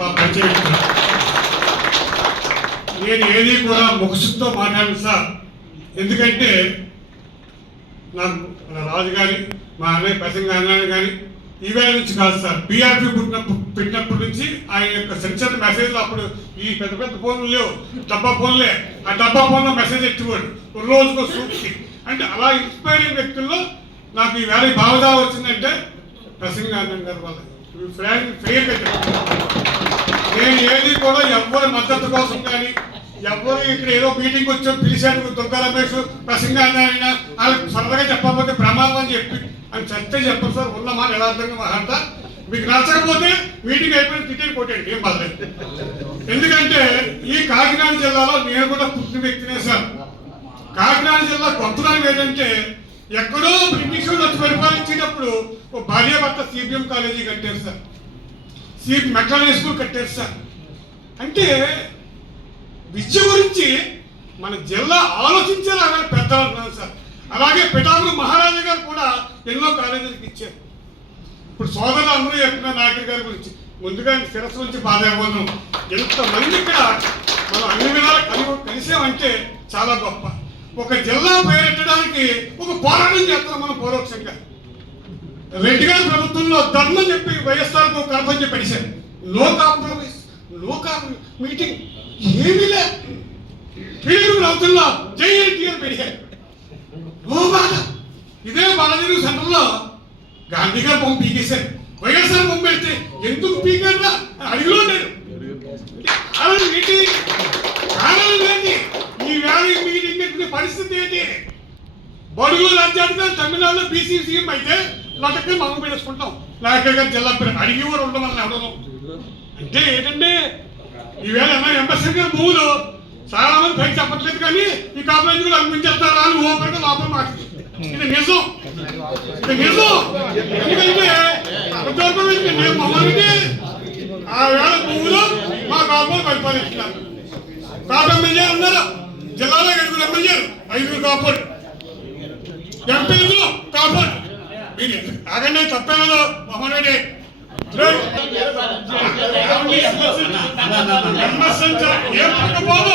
పనిచేయడం. నేను ఏది కూడా ముఖసుతో మాట్లాడను సార్. ఎందుకంటే నాకు రాజు కానీ మా అన్నయ్య ప్రసంగ అన్నయ్య కానీ ఈవేళ నుంచి కాదు సార్, బీఆర్పీ పెట్టినప్పటి నుంచి ఆయన యొక్క సెన్సర్ మెసేజ్లు అప్పుడు ఈ పెద్ద పెద్ద ఫోన్లు లేవు, డబ్బా ఫోన్లే. ఆ డబ్బా ఫోన్లో మెసేజ్ ఎట్టుకోడు రోజుకో సూక్తి. అంటే అలా ఇన్స్పైరింగ్ వ్యక్తుల్లో నాకు ఈవేళ భావజావ వచ్చిందంటే ప్రసంగ అన్నయ్య గారి వల్ల. నేను ఏది కూడా ఎవరి మద్దతు కోసం కానీ ఎవరు ఇక్కడ ఏదో మీటింగ్ వచ్చి పిలిచాడు దుర్గా రమేష్ ప్రసంగ అన్న వాళ్ళకి సరదాగా చెప్పకపోతే ప్రమాదం అని చెప్పి అని చర్చ చెప్పరు సార్. ఉన్న మాట యథార్థంగా మాట్లాడతా. మీకు నచ్చకపోతే మీటింగ్ అయిపోయిన టికెట్ కొట్టండి, ఏం బాధలేదు. ఎందుకంటే ఈ కాకినాడ జిల్లాలో నేను కూడా పుట్టిన వ్యక్తినే సార్. కాకినాడ జిల్లా గొప్పదనం ఏంటంటే ఎక్కడో బ్రిటిష్ వాళ్ళు వచ్చి పరిపాలించేటప్పుడు ఓ భార్యాభర్త సిబిఎం కాలేజీ కట్టారు సార్, మెట్రాలజీ స్కూల్ కట్టారు సార్. అంటే విద్య గురించి మన జిల్లా ఆలోచించేలాగా పెద్దలు అన్నారు సార్. అలాగే పిఠాపురం మహారాజా గారు కూడా ఎన్నో కాలేజీలకు ఇచ్చారు. ఇప్పుడు సోదరులు అందరూ చెప్పిన నాయకుడి గారి గురించి ముందుగా శిరస్సు నుంచి బాధపడను. ఎంతమంది ఇక్కడ మనం అన్ని విధాలు కలిసామంటే చాలా గొప్ప. ఒక జిల్లా పేరెట్టడానికి ఒక పోరాటం చేస్తున్నాం మనం పరోక్షంగా. రెడ్డి గారి ప్రభుత్వంలో ధర్మం చెప్పి వైఎస్ఆర్ కల్పన చెప్పి అడిశారు. నో కాంప్రమైజ్, నో మీటింగ్ ఏమీ లే. టీడీపీ ప్రభుత్వంలో జైఎన్టీఆర్ పెరిగారు. ఓ బాధ. ఇదే బాలజీ సెంటర్లో గాంధీ గారు బొమ్మ పీకేశారు, వైఎస్ఆర్ బొమ్మ పెడితే ఎందుకు పీకారా అడిగిలో లేరు. కారణం ఏంటి? ఈ వ్యాధి మీటింగ్ పెట్టిన పరిస్థితి ఏంటి? బడుగులు రాజ్యాధికారులు తమిళనాడులో బీసీ సీఎం అయితే లటక్కి మనం వేసుకుంటాం. నాయకుడు గారు జిల్లా పేరు అడిగి కూడా ఉండమని ఎవడను. అంటే ఏంటంటే ఈవేళ ఎంబసీ గారి భూములు చాలా మంది పైకి చెప్పట్లేదు, కానీ ఈ కాంప్లైంట్ కూడా అనిపించేస్తారా అని ఓపెన్గా లోపల మాట్లాడుతుంది. ఇది నిజం, ఇది నిజం. ఎందుకంటే నేను మమ్మల్ని ఆ వేళ భూములు మా కాపులు పరిపాలిస్తున్నారు. కాపు ఎమ్మెల్యేలు ఉన్నారు జిల్లాలో, 7 ఎమ్మెల్యేలు, 5 కాపులు, ఎంపీలు కాపులు. మీరు ఆగండి, తప్పేదో మమ్మల్ని ఏం పక్కపోదు.